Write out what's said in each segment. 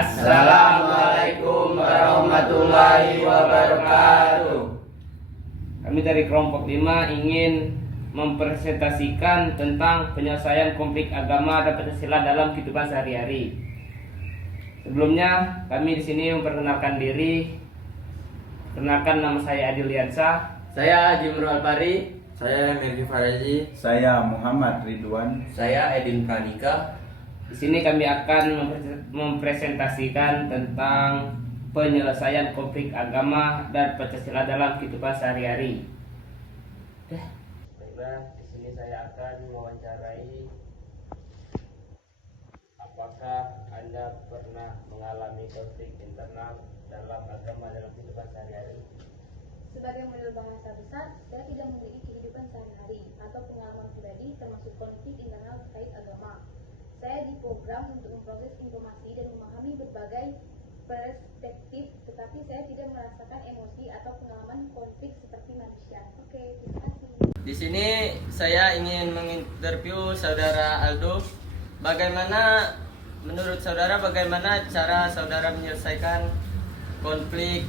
Assalamualaikum warahmatullahi wabarakatuh. Kami dari kelompok 5 ingin mempresentasikan tentang penyelesaian konflik agama dan Pancasila dalam kehidupan sehari-hari. Sebelumnya, kami di sini memperkenalkan diri. Perkenalkan, nama saya Adil Liansa. Saya Jimro Alpari. Saya Mirki Faraji. Saya Muhammad Ridwan. Saya Edin Pranika. Di sini kami akan mempresentasikan tentang penyelesaian konflik agama dan Pancasila dalam kehidupan sehari-hari. Baiklah, di sini saya akan mewawancarai apakah Anda pernah mengalami konflik internal dalam agama dalam kehidupan sehari-hari. Sebagai model bahasa besar, saya tidak memiliki kehidupan sehari-hari atau pengalaman pribadi termasuk konflik internal terkait agama. Saya diprogram untuk memproses informasi dan memahami berbagai perspektif, tetapi saya tidak merasakan emosi atau pengalaman konflik seperti manusia. Oke, terima kasih. Di sini saya ingin menginterview saudara Aldo. Menurut saudara, bagaimana cara saudara menyelesaikan konflik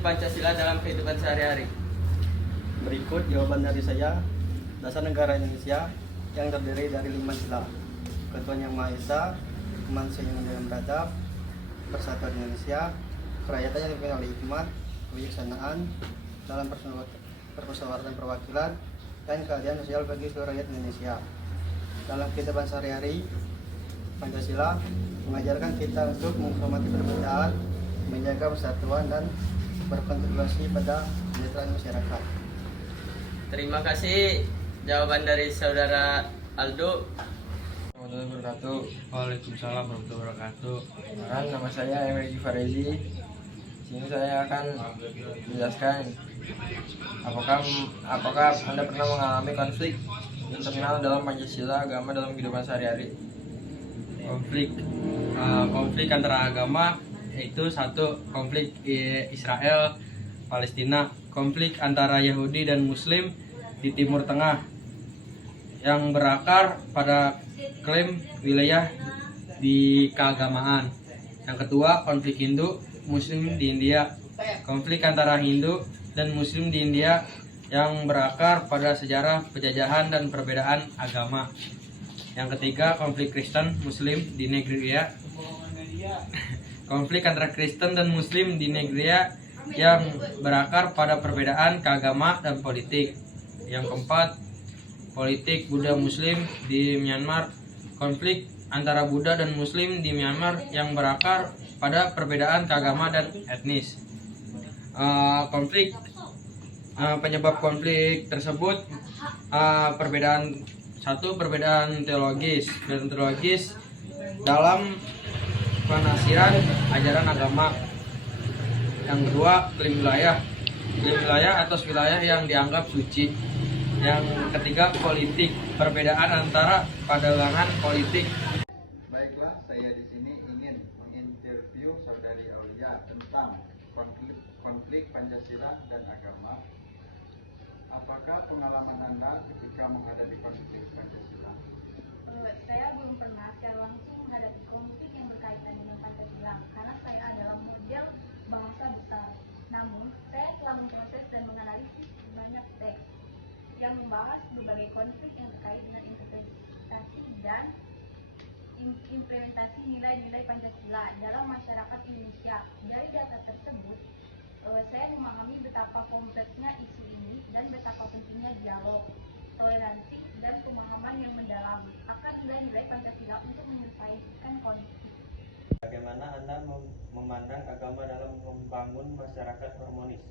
Pancasila dalam kehidupan sehari-hari? Berikut jawaban dari saya. Dasar negara Indonesia yang terdiri dari 5 sila: Ketuhanan Yang Maha Esa, kemanusiaan yang mulia dan beradab, persatuan Indonesia, kerakyatan yang dipimpin oleh hikmat, kebijaksanaan dalam permusyawaratan dan perwakilan, dan keadilan sosial bagi seluruh rakyat Indonesia. Dalam kehidupan sehari-hari, Pancasila mengajarkan kita untuk menghormati perbedaan, menjaga persatuan, dan berkontribusi pada kesejahteraan masyarakat. Terima kasih jawaban dari saudara Aldo. Warahmatullahi wabarakatuh. Waalaikumsalam warahmatullahi wabarakatuh. Nama saya Mirki Faraji. Sini saya akan menjelaskan apakah Anda pernah mengalami konflik internal dalam Pancasila agama dalam kehidupan sehari-hari. Konflik antara agama yaitu satu, konflik Israel Palestina, konflik antara Yahudi dan Muslim di Timur Tengah yang berakar pada klaim wilayah di keagamaan. Yang kedua, konflik Hindu Muslim di India, konflik antara Hindu dan Muslim di India yang berakar pada sejarah penjajahan dan perbedaan agama. Yang ketiga, konflik Kristen Muslim di Nigeria. Konflik antara Kristen dan Muslim di Nigeria yang berakar pada perbedaan keagama dan politik. Yang keempat, politik Buddha Muslim di Myanmar. Konflik antara Buddha dan Muslim di Myanmar yang berakar pada perbedaan keagama dan etnis. Penyebab konflik tersebut perbedaan teologis dalam penafsiran ajaran agama. Yang kedua, klaim wilayah atas wilayah yang dianggap suci. Yang ketiga, politik, perbedaan antara padangan politik. Baiklah, saya di sini ingin menginterview saudari Aulia tentang konflik Pancasila dan agama. Apakah pengalaman Anda ketika menghadapi konflik Pancasila? Saya belum pernah secara langsung menghadapi konflik yang berkaitan dengan Pancasila karena saya adalah model bahasa besar. Namun, saya telah memproses dan menganalisis banyak teks yang membahas berbagai konflik yang terkait dengan interpretasi dan implementasi nilai-nilai Pancasila dalam masyarakat Indonesia. Dari data tersebut, saya memahami betapa kompleksnya isu ini dan betapa pentingnya dialog, toleransi, dan pemahaman yang mendalam akan nilai-nilai Pancasila untuk menyelesaikan konflik. Bagaimana Anda memandang agama dalam membangun masyarakat harmonis?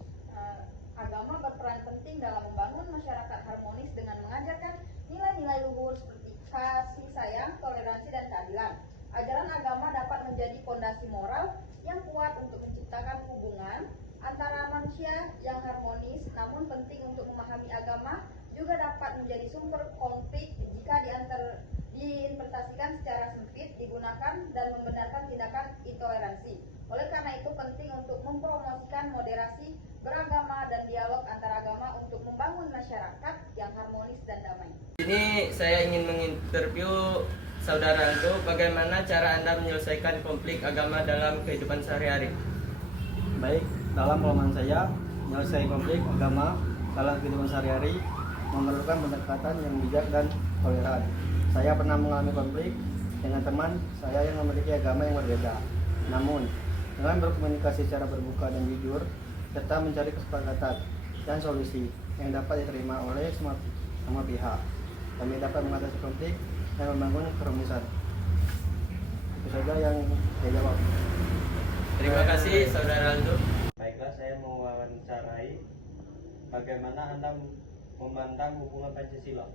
Agama berperan penting dalam membangun masyarakat harmonis dengan mengajarkan nilai-nilai luhur seperti kasih sayang, toleransi, dan keadilan. Ajaran agama dapat menjadi fondasi moral yang kuat untuk menciptakan hubungan antara manusia yang harmonis. Namun penting untuk memahami agama juga dapat menjadi sumber konflik jika diinterpretasikan secara sempit, digunakan dan membenarkan tindakan intoleransi. Oleh karena itu penting untuk mempromosikan moderasi beragama dan dialog antar agama untuk membangun masyarakat yang harmonis dan damai. Ini saya ingin menginterview Saudara Aldo, bagaimana cara Anda menyelesaikan konflik agama dalam kehidupan sehari-hari? Baik, dalam pengalaman saya, menyelesaikan konflik agama dalam kehidupan sehari-hari memerlukan pendekatan yang bijak dan toleran. Saya pernah mengalami konflik dengan teman saya yang memiliki agama yang berbeda. Namun, dengan berkomunikasi secara terbuka dan jujur, serta mencari kesepakatan dan solusi yang dapat diterima oleh semua pihak, kami dapat mengatasi konflik dan membangun kerumisan. Itu saja yang saya jawab. Terima kasih, Saudara Aldo. Baiklah, saya mewawancarai bagaimana Anda memandang hubungan Pancasila.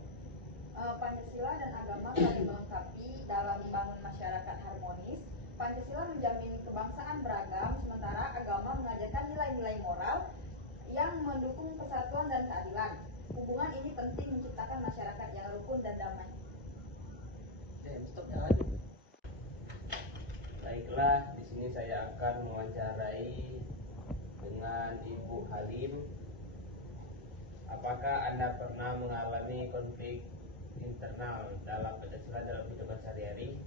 Pancasila dan agama saling melengkapi dalam membangun masyarakat harmonis. Pancasila menjamin kebangsaan beragam, sementara agama mengajarkan nilai-nilai moral yang mendukung persatuan dan keadilan. Hubungan ini penting menciptakan masyarakat yang rukun dan damai. Baiklah, di sini saya akan mewawancarai dengan Ibu Halim. Apakah Anda pernah mengalami konflik internal dalam Pancasila dalam kehidupan sehari-hari?